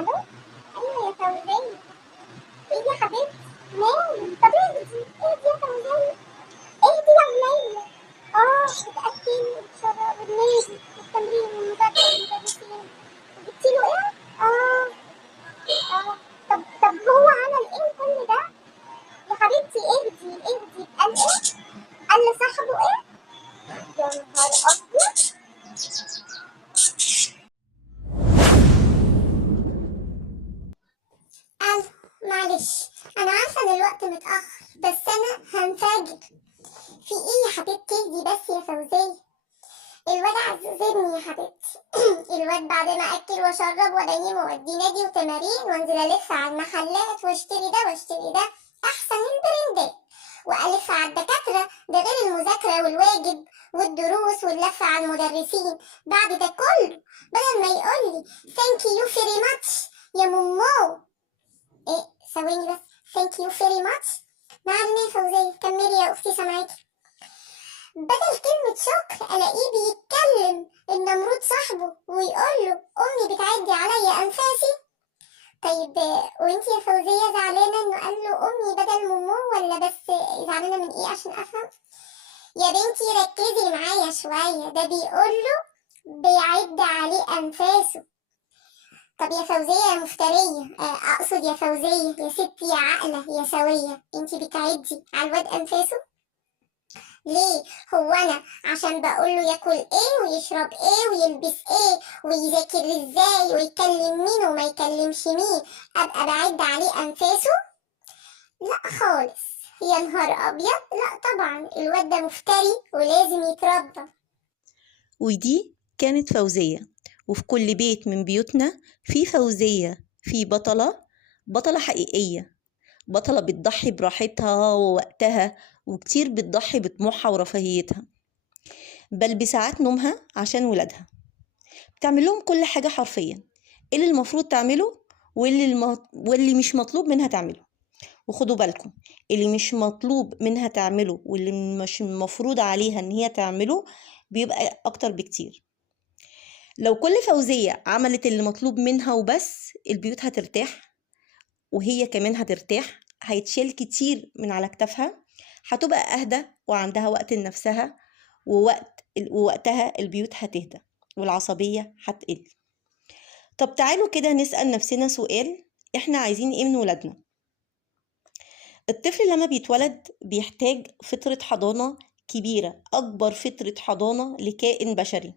الو. ايوه يا فوزيه. ايه يا حبيبتي؟ مالي؟ طب اهدي اهدي يا فوزيه، اهدي يا عمية. بتأكلي وبتشربي والنادي والتمرين والمذاكرة والمدرسين. جبتيله ايه؟ اه. اه. طب هو عمل ايه كل ده؟ يا حبيبتي اهدي اهدي. قال ايه؟ قال لصاحبه ايه؟ يا نهار ابيض. قال معلش، انا عارفه ان الوقت متاخر بس انا هنفاجئ. في ايه يا حبيبتي؟ دي بس يا فوزيه. الواد عذبني يا حبيبتي. الواد بعد ما اكل واشرب وانيم واوديه نادي وتمارين وانزل الف على المحلات واشتري ده واشتري ده احسن البراندات، والف على الدكاتره، ده غير المذاكره والواجب والدروس واللف على المدرسين. بعد ده كله بدل ما يقول لي ثانك يو فيري ماتش يا ماما. ايه ثواني بس، ثانك يو فيري ماتش. ما علينا يا فوزيه، كملي يا اختي سامعاكي. بدل كلمة شكر ألاقيه بيتكلم النمرود صاحبه ويقول له أمي بتعدي عليا أنفاسي. طيب وانتي يا فوزية زعلانة إنه قال له أمي بدل ماما، ولا بس زعلانة من إيه عشان أفهم؟ يا بنتي ركزي معايا شوية، ده بيقول له بيعد عليه أنفاسه. طب يا فوزية يا مفترية، أقصد يا فوزية يا ستي يا عاقلة يا سوية، انتي بتعدي على الواد أنفاسه ليه؟ هو انا عشان بقوله ياكل ايه ويشرب ايه ويلبس ايه ويذاكر ازاي ويكلم مين وما يكلمش مين ابقى بعد عليه انفاسه؟ لا خالص. يا نهار ابيض، لا طبعا الواد ده مفتري ولازم يتربى. ودي كانت فوزية، وفي كل بيت من بيوتنا في فوزية، في بطلة حقيقية، بطلة بتضحي براحتها ووقتها، وكتير بتضحي بطموحها ورفاهيتها، بل بساعات نومها عشان ولادها. بتعمل لهم كل حاجة حرفيا، اللي المفروض تعمله واللي مش مطلوب منها تعمله. وخدوا بالكم، اللي مش مطلوب منها تعمله واللي مش المفروض عليها ان هي تعمله بيبقى اكتر بكتير. لو كل فوزية عملت اللي مطلوب منها وبس، البيوت هترتاح وهي كمان هترتاح، هيتشيل كتير من على كتافها، هتبقى أهدى وعندها وقت لنفسها، ووقتها البيوت هتهدى والعصبية هتقل. طب تعالوا كده نسأل نفسنا سؤال، احنا عايزين ايه من ولادنا؟ الطفل لما بيتولد بيحتاج فترة حضانة كبيرة، أكبر فترة حضانة لكائن بشري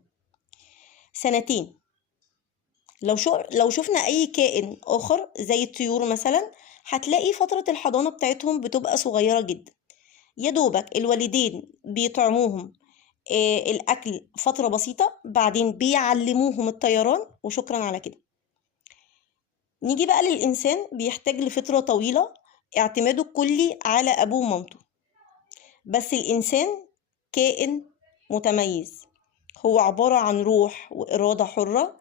2 سنين. لو شفنا أي كائن آخر زي الطيور مثلا، هتلاقي فترة الحضانة بتاعتهم بتبقى صغيرة جدا، يا دوبك الوالدين بيطعموهم الأكل فترة بسيطة، بعدين بيعلموهم الطيران وشكرا على كده. نيجي بقى للإنسان، بيحتاج لفترة طويلة اعتماده الكلي على أبوه ومامته. بس الإنسان كائن متميز، هو عبارة عن روح وإرادة حرة،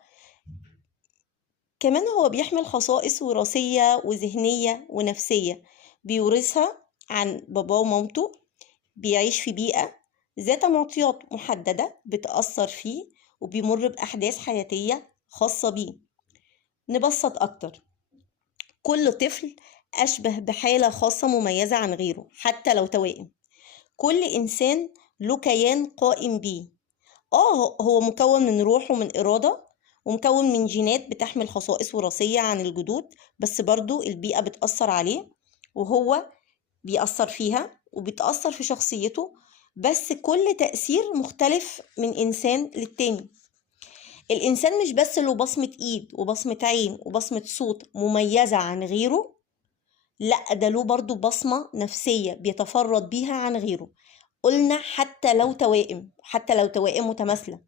كمان هو بيحمل خصائص وراثية وذهنية ونفسية بيورثها عن باباه ومامته، بيعيش في بيئة ذات معطيات محددة بتأثر فيه، وبيمر بأحداث حياتية خاصة بيه. نبسط أكتر، كل طفل أشبه بحالة خاصة مميزة عن غيره حتى لو توائم. كل إنسان له كيان قائم بيه، هو مكون من روح ومن إرادة، ومكون من جينات بتحمل خصائص وراثية عن الجدود، بس برضو البيئة بتأثر عليه وهو بيأثر فيها وبتأثر في شخصيته، بس كل تأثير مختلف من إنسان للتاني. الإنسان مش بس له بصمة إيد وبصمة عين وبصمة صوت مميزة عن غيره، لأ ده له برضو بصمة نفسية بيتفرد بيها عن غيره. قلنا حتى لو توائم متماثلة.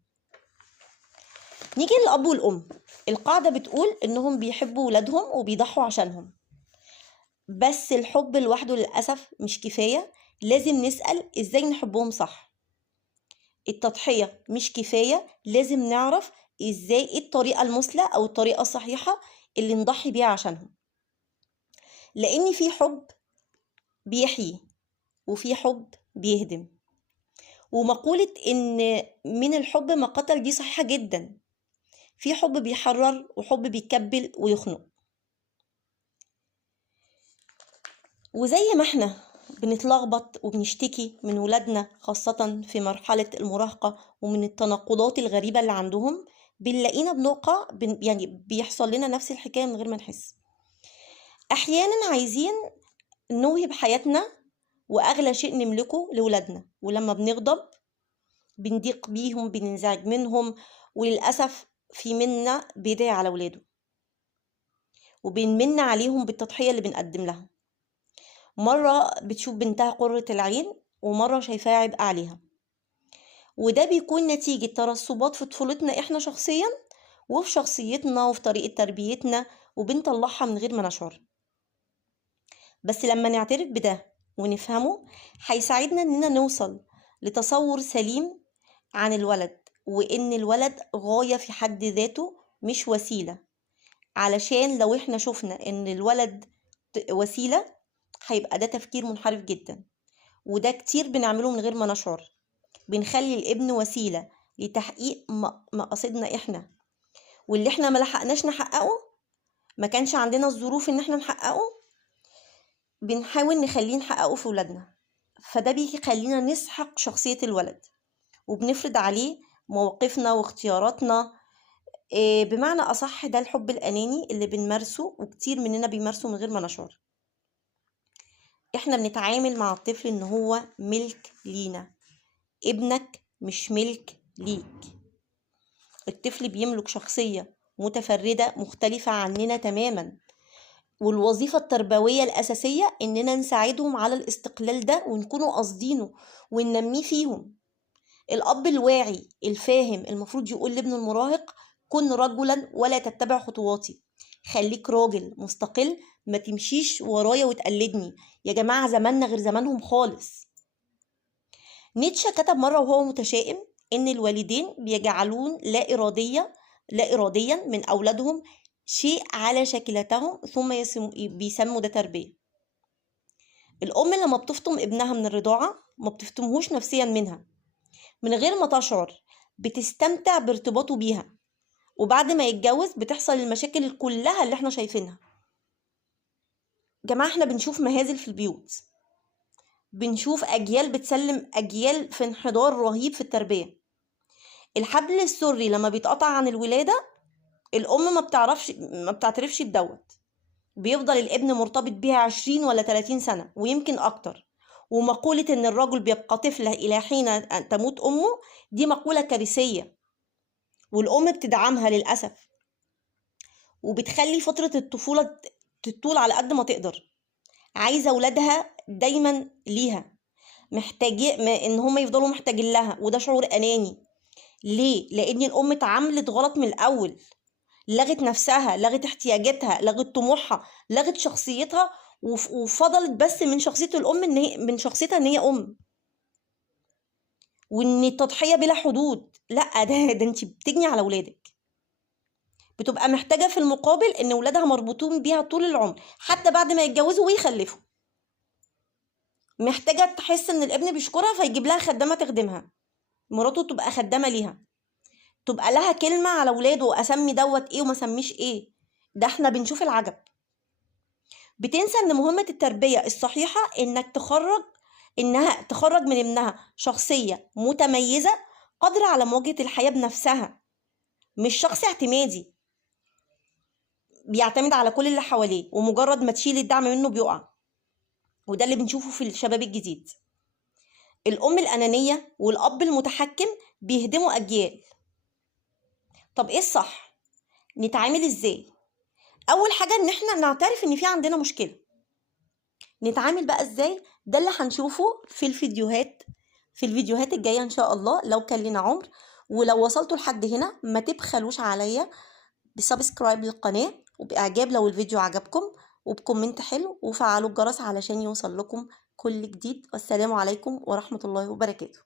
نيجي للأب والأم، القاعدة بتقول إنهم بيحبوا ولادهم وبيضحوا عشانهم، بس الحب لوحده للأسف مش كفاية، لازم نسأل إزاي نحبهم صح. التضحية مش كفاية، لازم نعرف إزاي إيه الطريقة المثلى أو الطريقة الصحيحة اللي نضحي بيها عشانهم، لأن في حب بيحيي وفي حب بيهدم. ومقولة إن من الحب ما قتل دي صحيحة جدا، في حب بيحرر وحب بيكبل ويخنق. وزي ما احنا بنتلخبط وبنشتكي من ولادنا خاصة في مرحلة المراهقة ومن التناقضات الغريبة اللي عندهم، بنلاقينا بنقع يعني بيحصل لنا نفس الحكاية من غير ما نحس. أحيانا عايزين نوهب حياتنا وأغلى شيء نملكه لولادنا، ولما بنغضب بنضيق بيهم، بننزعج منهم، وللأسف في منا بيدعي على ولاده وبنمن عليهم بالتضحية اللي بنقدم لها. مرة بتشوف بنتها قرة العين ومرة شايفاها عبء عليها، وده بيكون نتيجة ترسبات في طفولتنا احنا شخصيا وفي شخصيتنا وفي طريقة تربيتنا، وبنطلعها من غير ما نشعر. بس لما نعترف بده ونفهمه هيساعدنا اننا نوصل لتصور سليم عن الولد، وان الولد غاية في حد ذاته مش وسيلة. علشان لو احنا شفنا ان الولد وسيلة هيبقى ده تفكير منحرف جدا، وده كتير بنعمله من غير ما نشعر. بنخلي الابن وسيلة لتحقيق مقاصدنا احنا، واللي احنا ما لحقناش نحققه، ما كانش عندنا الظروف ان احنا نحققه، بنحاول نخليه نحققه في ولادنا. فده بيخلينا نسحق شخصية الولد وبنفرض عليه مواقفنا واختياراتنا. بمعنى أصح ده الحب الأناني اللي بنمارسه وكتير مننا بيمارسه من غير ما نشعر. احنا بنتعامل مع الطفل ان هو ملك لينا، ابنك مش ملك ليك. الطفل بيملك شخصية متفردة مختلفة عننا تماما، والوظيفة التربوية الأساسية إننا نساعدهم على الاستقلال ده ونكونوا قاصدينه وننميه فيهم. الأب الواعي الفاهم المفروض يقول لابنه المراهق: كن رجلا ولا تتبع خطواتي، خليك راجل مستقل، ما تمشيش ورايا وتقلدني. يا جماعة زماننا غير زمانهم خالص. نيتشه كتب مرة وهو متشائم إن الوالدين بيجعلون لا إراديا من أولادهم شيء على شكلتهم ثم بيسموا ده تربية. الأم لما بتفطم ابنها من الرضاعة ما بتفطمهوش نفسيا منها، من غير ما تشعر بتستمتع بارتباطه بيها، وبعد ما يتجوز بتحصل المشاكل كلها اللي احنا شايفينها. جماعة احنا بنشوف مهازل في البيوت، بنشوف أجيال بتسلم أجيال في انحدار رهيب في التربية. الحبل السري لما بيتقطع عن الولادة الأم ما بتعترفش بدوت، بيفضل الابن مرتبط بيها 20 ولا 30 سنة ويمكن أكتر. ومقولة إن الرجل بيبقى طفلة إلى حين أن تموت أمه دي مقولة كارثية، والأم بتدعمها للأسف، وبتخلي فترة الطفولة تطول على قد ما تقدر. عايزة ولادها دايما ليها، محتاجين إن هم يفضلوا محتاجين لها، وده شعور أناني. ليه؟ لأن الأم اتعاملت غلط من الأول، لغت نفسها، لغت احتياجاتها، لغت طموحها، لغت شخصيتها، وفضلت بس من شخصية الأم من شخصيتها إن هي أم، وإن التضحية بلا حدود. لأ، ده أنت بتجني على ولادك. بتبقى محتاجة في المقابل إن ولادها مربوطون بيها طول العمر حتى بعد ما يتجوزوا ويخلفوا. محتاجة تحس إن الابن بيشكرها فيجيب لها خدامة تخدمها، مراته تبقى خدامة ليها، تبقى لها كلمة على ولاده، أسمي دوت إيه وما سميش إيه. ده إحنا بنشوف العجب. بتنسى إن مهمة التربية الصحيحة إنها تخرج من ابنها شخصية متميزة قادرة على مواجهة الحياة بنفسها، مش شخص اعتمادي بيعتمد على كل اللي حواليه ومجرد ما تشيل الدعم منه بيقع. وده اللي بنشوفه في الشباب الجديد. الأم الأنانية والأب المتحكم بيهدموا أجيال. طب إيه الصح؟ نتعامل إزاي؟ أول حاجة إن إحنا نعترف إن في عندنا مشكلة. نتعامل بقى إزاي؟ ده اللي هنشوفه في الفيديوهات الجاية إن شاء الله لو كان لنا عمر. ولو وصلتوا لحد هنا ما تبخلوش عليا بسبسكرايب للقناة وبإعجاب لو الفيديو عجبكم، وبكومنت حلو، وفعلوا الجرس علشان يوصل لكم كل جديد. والسلام عليكم ورحمة الله وبركاته.